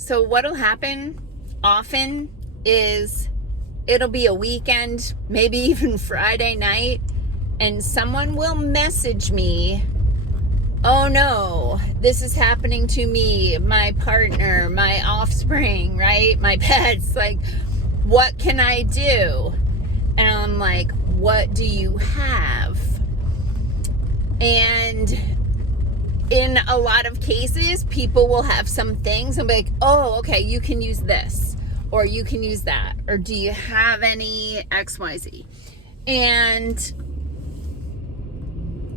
So what'll happen often is it'll be a weekend, maybe even Friday night, and someone will message me, oh no, this is happening to me, my partner, my offspring, right? My pets, like, what can I do? And I'm like, what do you have? And in a lot of cases, people will have some things and be like, oh, okay, you can use this, or you can use that, or do you have any XYZ? And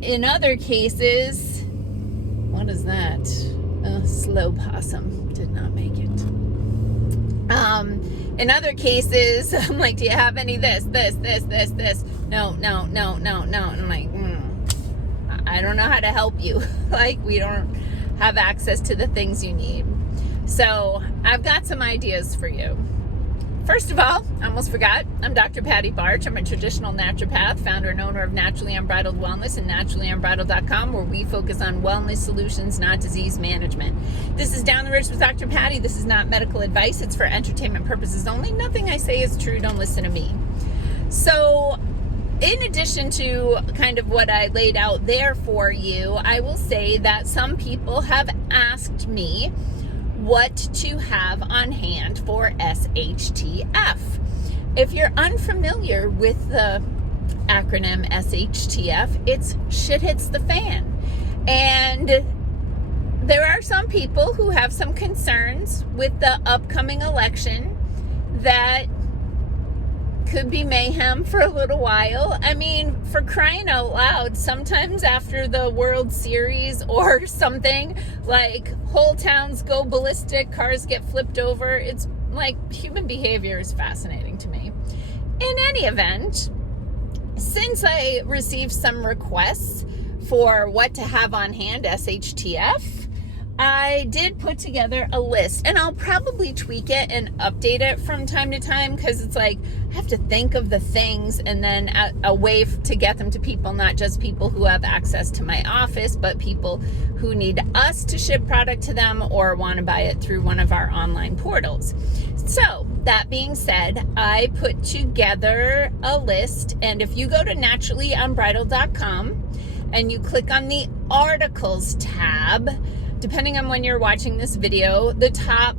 in other cases, what is that? Slow possum did not make it. In other cases, I'm like, do you have any this? No. And I'm like, I don't know how to help you. Like, we don't have access to the things you need. So I've got some ideas for you. First of all, I almost forgot, I'm Dr. Patty Barch. I'm a traditional naturopath, founder and owner of Naturally Unbridled Wellness and naturallyunbridled.com, where we focus on wellness solutions, not disease management. This is Down the Ridge with Dr. Patty. This is not medical advice. It's for entertainment purposes only. Nothing I say is true. Don't listen to me. So in addition to kind of what I laid out there for you, I will say that some people have asked me what to have on hand for SHTF. If you're unfamiliar with the acronym SHTF, it's shit hits the fan. And there are some people who have some concerns with the upcoming election that could be mayhem for a little while. I mean, for crying out loud, sometimes after the World Series or something, like whole towns go ballistic, cars get flipped over. It's like human behavior is fascinating to me. In any event, since I received some requests for what to have on hand, SHTF, I did put together a list, and I'll probably tweak it and update it from time to time, because it's like I have to think of the things and then a way to get them to people, not just people who have access to my office, but people who need us to ship product to them or want to buy it through one of our online portals. So that being said, I put together a list, and if you go to naturallyunbridled.com and you click on the articles tab, depending on when you're watching this video, the top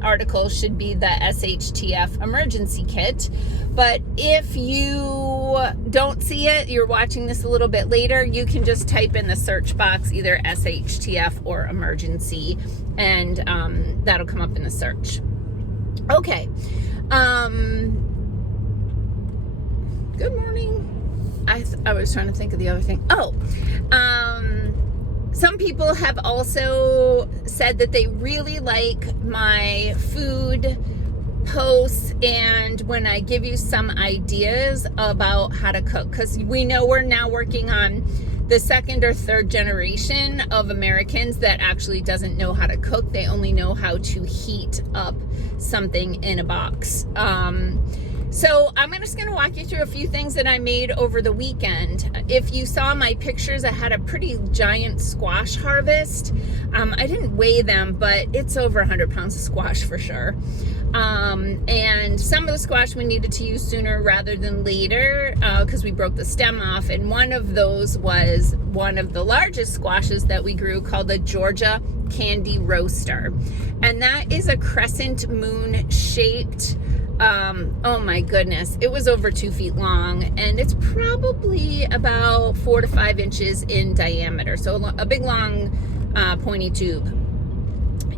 article should be the SHTF emergency kit. But if you don't see it, you're watching this a little bit later, you can just type in the search box either SHTF or emergency, and that'll come up in the search. Okay. Good morning. I was trying to think of the other thing. Some people have also said that they really like my food posts and when I give you some ideas about how to cook, because we know we're now working on the second or third generation of Americans that actually doesn't know how to cook. They only know how to heat up something in a box. So I'm just going to walk you through a few things that I made over the weekend. If you saw my pictures, I had a pretty giant squash harvest. I didn't weigh them, but it's over 100 pounds of squash for sure. And some of the squash we needed to use sooner rather than later because we broke the stem off. And one of those was one of the largest squashes that we grew, called the Georgia Candy Roaster. And that is a crescent moon shaped, oh my goodness, it was over 2 feet long, and it's probably about 4 to 5 inches in diameter. So a big long pointy tube.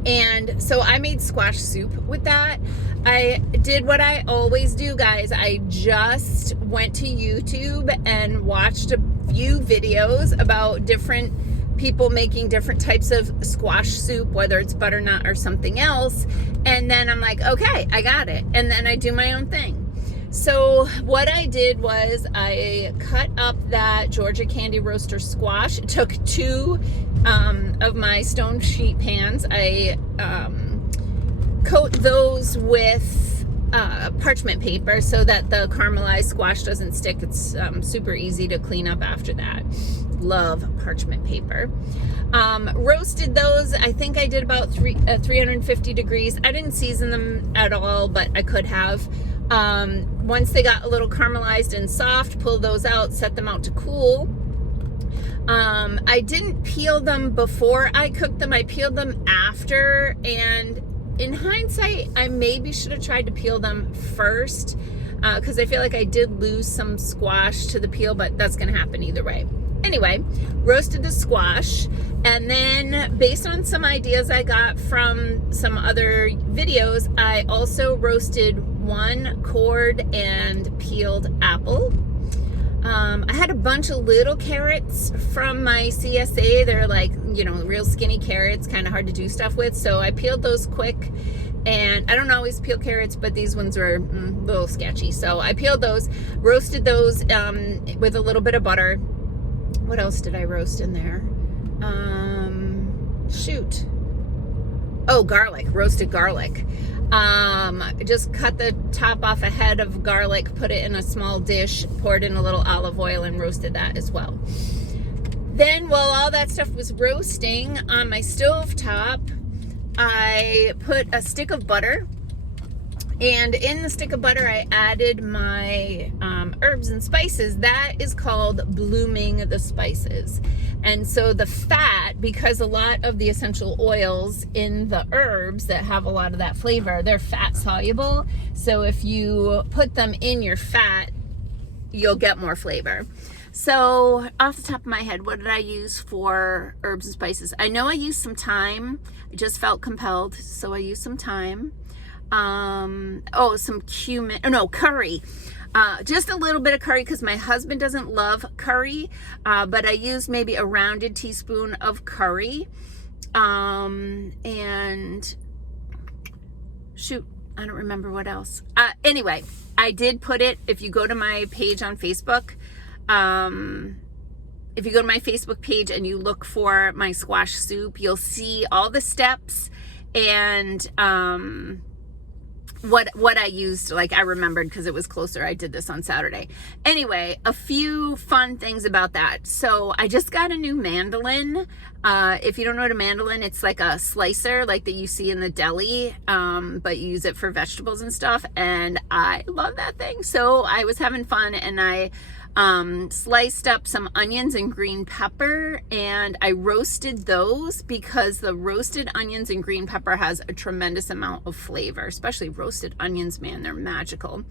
And so I made squash soup with that. I did what I always do, guys. I just went to YouTube and watched a few videos about different people making different types of squash soup, whether it's butternut or something else. And then I'm like, okay, I got it. And then I do my own thing. So what I did was I cut up that Georgia Candy Roaster squash. It took 2 of my stone sheet pans. I coat those with parchment paper so that the caramelized squash doesn't stick. It's super easy to clean up after that. love parchment paper. Roasted those. I think I did about 350 degrees. I didn't season them at all, but I could have. Once they got a little caramelized and soft, pull those out, set them out to cool. I didn't peel them before I cooked them. I peeled them after, and in hindsight, I maybe should have tried to peel them first, because I feel like I did lose some squash to the peel, but that's going to happen either way. Anyway, roasted the squash, and then based on some ideas I got from some other videos, I also roasted 1 cored and peeled apple. I had a bunch of little carrots from my CSA. They're like, you know, real skinny carrots, kind of hard to do stuff with. So I peeled those quick, and I don't always peel carrots, but these ones were a little sketchy. So I peeled those, roasted those with a little bit of butter. What else did I roast in there? Oh, garlic, roasted garlic. Just cut the top off a head of garlic, put it in a small dish, poured in a little olive oil, and roasted that as well. Then while all that stuff was roasting on my stove top, I put a stick of butter, and in the stick of butter I added my herbs and spices. That is called blooming the spices. And so the fat, because a lot of the essential oils in the herbs that have a lot of that flavor, they're fat soluble. So if you put them in your fat, you'll get more flavor. So off the top of my head, what did I use for herbs and spices? I know I used some thyme. I just felt compelled, so I used some thyme. Some cumin, curry. Just a little bit of curry because my husband doesn't love curry, but I used maybe a rounded teaspoon of curry. And shoot, I don't remember what else. Anyway, I did put it, if you go to my page on Facebook, if you go to my Facebook page and you look for my squash soup, you'll see all the steps and, what I used. Like, I remembered because it was closer. I did this on Saturday. Anyway, a few fun things about that. So I just got a new mandolin. If you don't know what a mandolin, it's like a slicer like that you see in the deli, but you use it for vegetables and stuff. And I love that thing. So I was having fun, and I sliced up some onions and green pepper, and I roasted those because the roasted onions and green pepper has a tremendous amount of flavor, especially roasted onions, man, they're magical.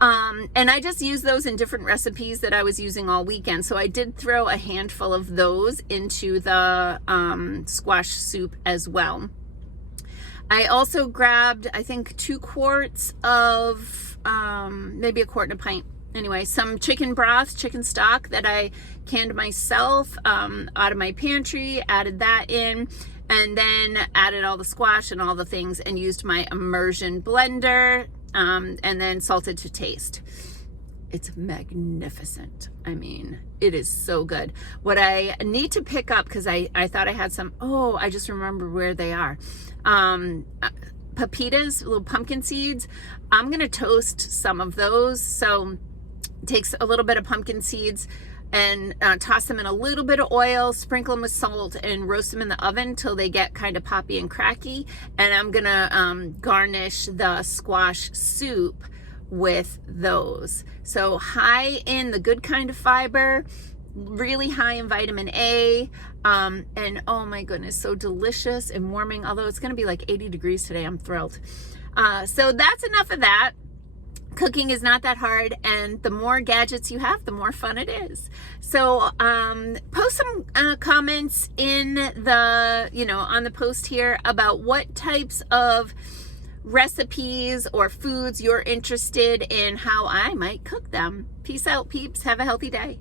And I just used those in different recipes that I was using all weekend. So I did throw a handful of those into the squash soup as well. I also grabbed, I think, 2 quarts of, maybe a quart and a pint. Anyway, some chicken broth, chicken stock that I canned myself out of my pantry, added that in, and then added all the squash and all the things and used my immersion blender, and then salted to taste. It's magnificent. I mean, it is so good. What I need to pick up, because I thought I had some, I just remember where they are. Pepitas, little pumpkin seeds. I'm going to toast some of those. So takes a little bit of pumpkin seeds and toss them in a little bit of oil, sprinkle them with salt, and roast them in the oven till they get kind of poppy and cracky. And I'm gonna garnish the squash soup with those. So high in the good kind of fiber, really high in vitamin A, and oh my goodness, so delicious and warming. Although it's gonna be like 80 degrees today, I'm thrilled. So that's enough of that. Cooking is not that hard, and the more gadgets you have, the more fun it is. So post some comments in the, on the post here about what types of recipes or foods you're interested in, how I might cook them. Peace out, peeps. Have a healthy day.